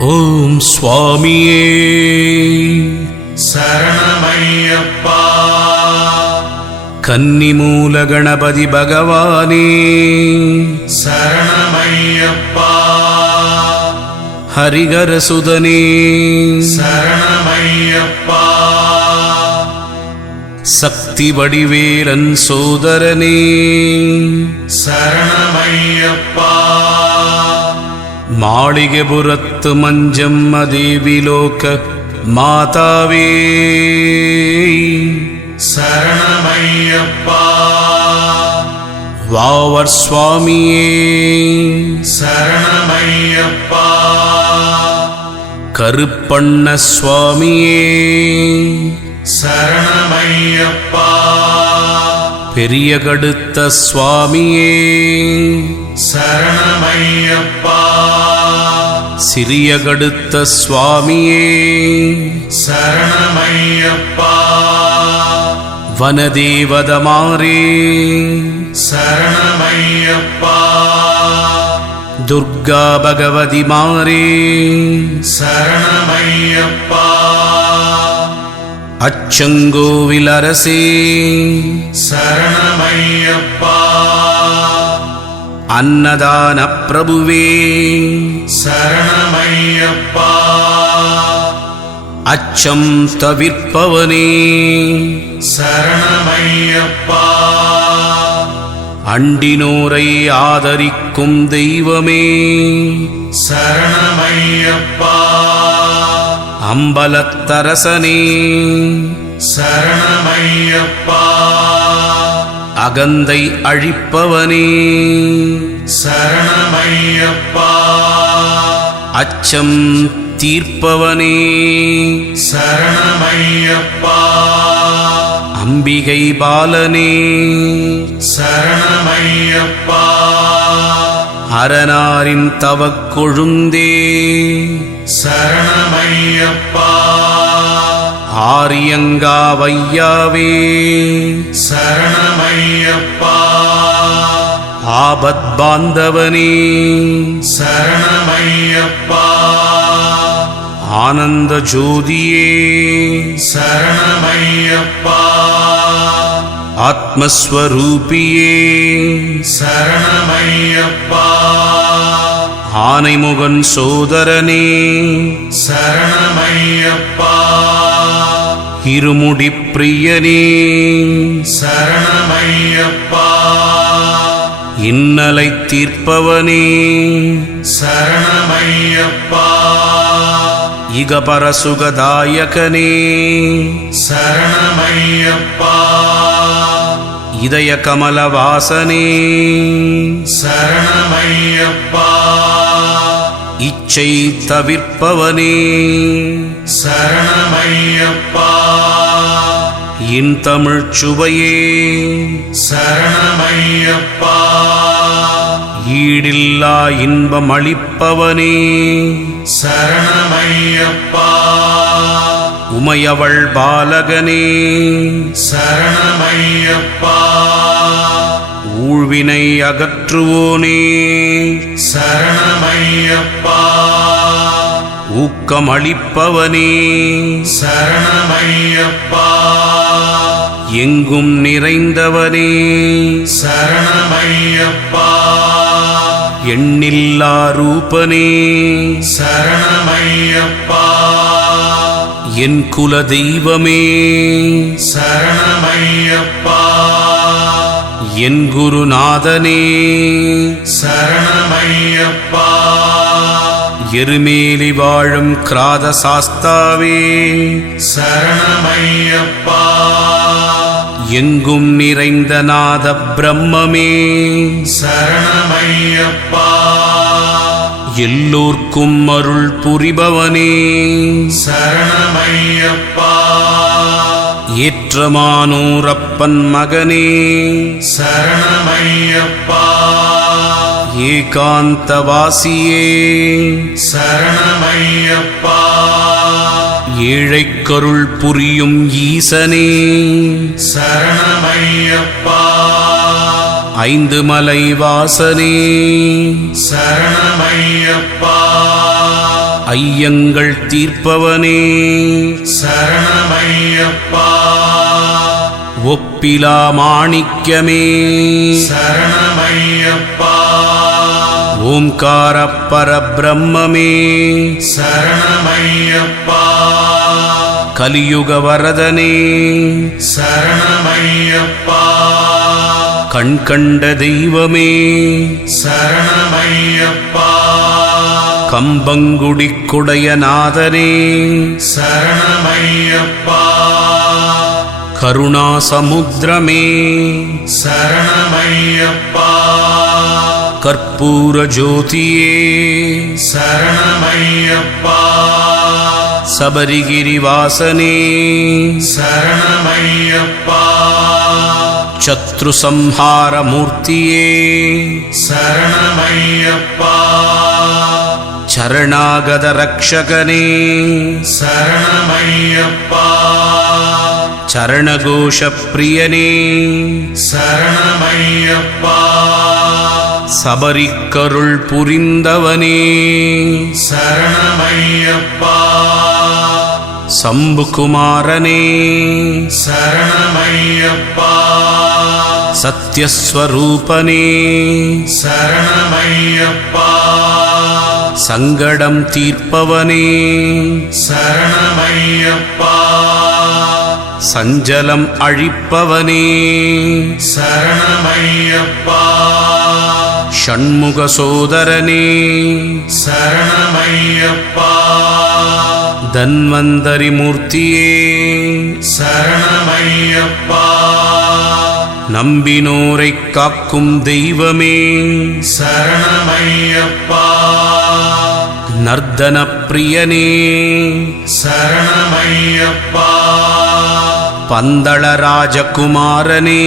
ஓம் சுவாமியே சரணமையப்பா. கன்னிமூல கணபதி பகவானே சரணமையப்பா. ஹரிகர சுதனே சரணமையப்பா. சக்தி வடிவேலன் சோதரனே சரணமையப்பா. மாளிகைபுரத்து மஞ்சம்ம தேவிலோக மாதாவே சரணமையப்பா. வாவர் சுவாமியே சரணமையப்பா. கருப்பண்ண சுவாமியே சரணமையப்பா. பெரிய கடுத்த சுவாமியே சரணமையப்பா. சிறிய கடுத்த சுவாமியே சரணமையப்பா. வனதேவதமாரே சரணமையப்பா. துர்கா பகவதி மாரே சரணமையப்பா. அச்சங்கோவில் அரசே சரணமையப்பா. அன்னதான பிரபுவே சரணமையப்பா. அச்சம் தவிர்ப்பவனே சரணமையப்பா. அண்டினோரை ஆதரிக்கும் தெய்வமே சரணமையப்பா. அம்பலத்தரசனே சரணமையப்பா. அகந்தை அழிப்பவனே சரணமையப்பா. அச்சம் தீர்ப்பவனே சரணமையப்பா. அம்பிகை பாலனே சரணமையப்பா. அரணாரின் தவக்கொழுந்தே சரணமையப்பா. ஆரியங்காவையாவே சரணமையப்பா. ஆபத் பாந்தவனே சரணமையப்பா. ஆனந்த ஜோதியே சரணமையப்பா. ஆத்மஸ்வரூபியே சரணமையப்பா. ஆனைமுகன் சோதரனே சரணமையப்பா. இருமுடி பிரியனே சரணமையப்பா. இன்னலை தீர்ப்பவனே சரணமையப்பா. இகபரசுகதாயகனே சரணமையப்பா. இதய கமலவாசனே சரணமையப்பா. இச்சை தவிர்ப்பவனே சரணமையப்பா. இன் தமிழ்ச் சுவையே சரணமையப்பா. ஈடில்லா இன்பம் அளிப்பவனே சரணமையப்பா. உமையவள் பாலகனே சரணமையப்பா. ஊழ்வினை அகற்றுவோனே சரணமையப்பா. ஊக்கம் அளிப்பவனே சரணமையப்பா. எங்கும் நிறைந்தவனே சரணமையப்பா. எண்ணில்லா ரூபனே சரணமையப்பா. என் குல தெய்வமே சரணமையப்பா. என் குருநாதனே சரணமையப்பா. எருமேலி வாழும் கிராத சாஸ்தாவே சரணமையப்பா. எங்கும் நிறைந்த நாத பிரம்மமே சரணமையப்பா. எல்லோர்க்கும் அருள் புரிபவனே சரணமையப்பா. ஏற்றமானோரப்பன் மகனே சரணமையப்பா. ஏகாந்தவாசியே சரணமையப்பா. ஏழைக்கருள் புரியும் ஈசனே சரணமையப்பா. ஐந்து மலை வாசனே சரணமையப்பா. ஐயங்கள் தீர்ப்பவனே சரணமையப்பா ஒப்பிலா மாணிக்கமே சரணமையப்பா ஓம்கார பரபிரம்மமே சரணமையப்பா கலியுக வரதனே சரணமையப்பா கண்கண்ட தெய்வமே சரணமையப்பா கம்பங்குடிக்குடைய நாதனே சரணமையப்பா கருணாசமுத்திரமே சரணமையப்பா கற்பூர ஜோதியே சரணமையப்பா சபரிகிரிவாசனே சரணமையப்பா சத்ரு சம்ஹார மூர்த்தியே சரணமையப்பா சரணாகத ரக்ஷகனே சரணமையப்பா சரணகோஷ பிரியனே சரணமையப்பா சபரிக்கருள் புரிந்தவனே சரணமையப்பா சம்புகுமாரனே சரணமையப்பா சத்யஸ்வரூபனே சரணமையப்பா சங்கடம் தீர்ப்பவனே சரணமையப்பா சஞ்சலம் அழிப்பவனே சரணமையப்பா ஷண்முக சோதரனே சரணமையப்பா தன்வந்தரி மூர்த்தியே சரணமையப்பா நம்பினோரைக் காக்கும் தெய்வமே சரணமையப்பா நர்தன பிரியனே சரணமையப்பா பந்தள ராஜகுமாரனே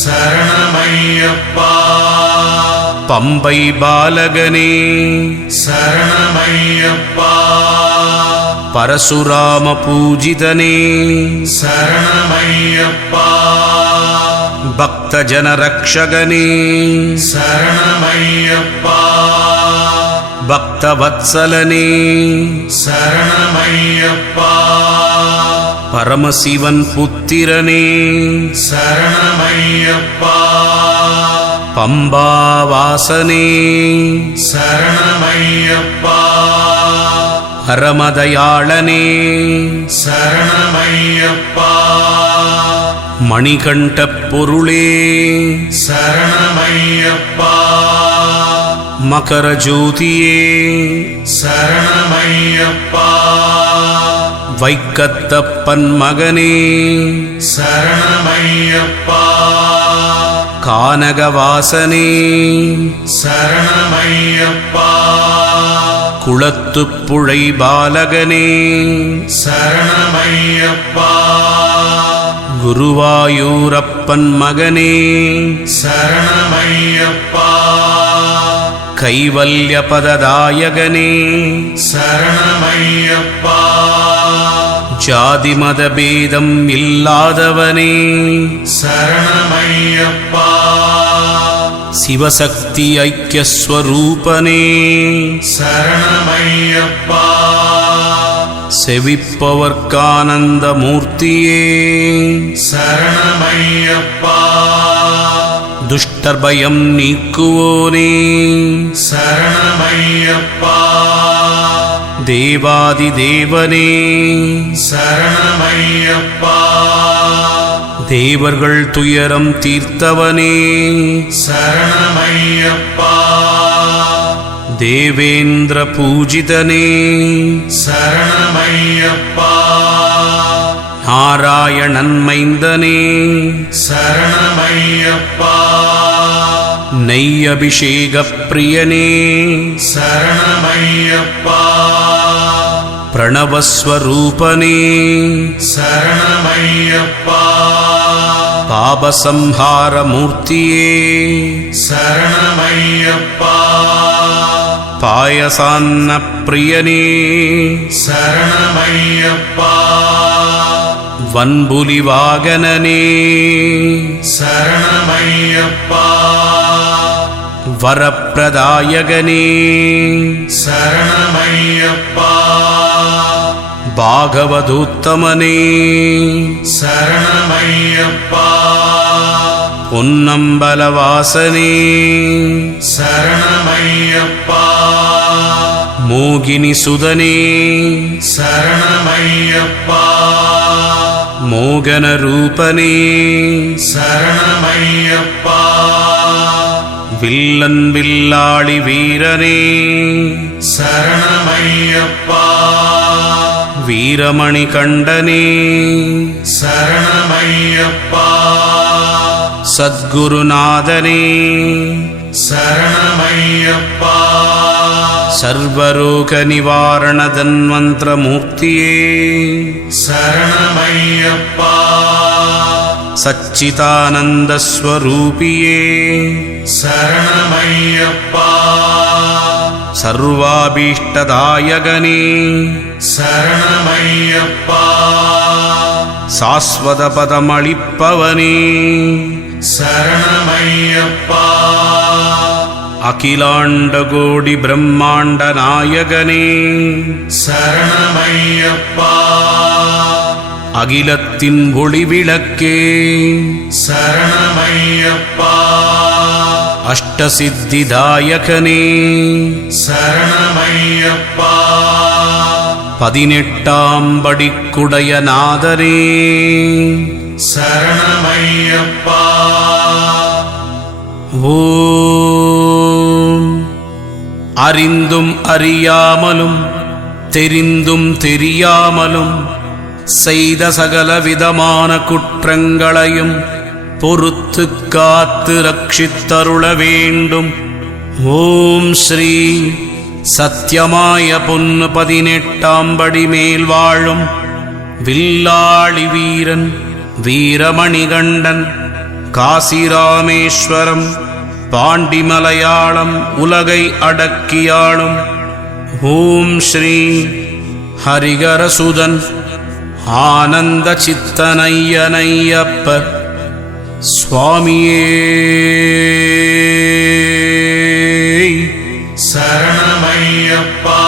சரணமையப்பா பம்பை பாலகனே சரணமையப்பா பரசுராம பூஜிதனே சரணமையப்பா பக்தஜன ரக்ஷகனே சரணமையப்பா பக்தவத்சலனே சரணமையப்பா பரமசிவன் புத்திரனே சரணமையப்பா பம்பாவாசனே சரணமையப்பா பரமதயாளனே சரணமையப்பா மணிகண்ட பொருளே சரணமையப்பா மகர ஜோதியே சரணமையப்பா வைக்கத்தப்பன் மகனே சரணமையப்பா கானகவாசனே சரணமையப்பா குளத்துப்புழை பாலகனே சரணமையப்பா குருவாயூரப்பன் மகனே சரணமையப்பா கைவல்யபததாயகனே சரணமையப்பா ஜாதிமத பேதம் இல்லாதவனே சரணமையப்பா சிவசக்தி ஐக்கியஸ்வரூபனே சரணமையப்பா செவிப்பவர்க்கானந்த மூர்த்தியே சரணமையப்பா துஷ்டர்பயம் நீக்குவோனே சரணமையப்பா தேவாதி தேவனே சரணமையப்பா தேவர்கள் துயரம் தீர்த்தவனே சரணமையப்பா தேவேந்திர பூஜிதனே சரணமையப்பா நாராயணன் மைந்தனே சரணமையப்பா நெய் அபிஷேக பிரியனே சரணமையப்பா பிரணவஸ்வரூபனே சரணமையப்பா பாபசம்ஹார மூர்த்தியே சரணமையப்பா பாயசான்ன பிரியனே சரணமையப்பா வன்புலி வாகனனே சரணமையப்பா வரப்பிரதாயகனே சரணமையப்பா பாகவதூத்தமனே சரணமையப்பா பொன்னம்பலவாசனே சரணமையப்பா மோகினி சுதனே சரணமையப்பா மோகன ரூபனே சரணமையப்பா வில்லன் வில்லாளி வீரனே சரணமையப்பா வீரமணி கண்டனே சரணமையப்பா சத்குருநாதனே சரணமையப்பா சர்வரோக நிவாரண தன்வந்திரமூர்த்தியே சரணமையப்பா சச்சிதானந்த ஸ்வரூபியே சரணமையப்பா சர்வாபீஷ்டதாயகனே சரணமையப்பா சாஸ்வத பதமளிப்பவனே சரணமையப்பா அகிலாண்ட கோடி பிரம்மாண்ட நாயகனே சரணமையப்பா அகிலத்தின் ஒளிவிளக்கே சரணமையப்பா அஷ்டசித்திதாயகனே சரணமையப்பா 18ஆம் படிக்குடைய நாதரே சரணமையப்பா ஓம் அறிந்தும் அறியாமலும் தெரிந்தும் தெரியாமலும் செய்த சகலவிதமான குற்றங்களையும் பொறுத்து காத்து ரட்சித்தருள வேண்டும். ஓம் ஸ்ரீ சத்யமாய பொன்னு 18ஆம் படி மேல் வாழும் வில்லாளி வீரன் வீரமணிகண்டன் காசிராமேஸ்வரம் பாண்டிமலையாளம் உலகை அடக்கியாளும் ஓம் ஸ்ரீ ஹரிகரசுதன் ஆனந்த சித்தனையனையப்பர் சுவாமியே சரணமையப்பா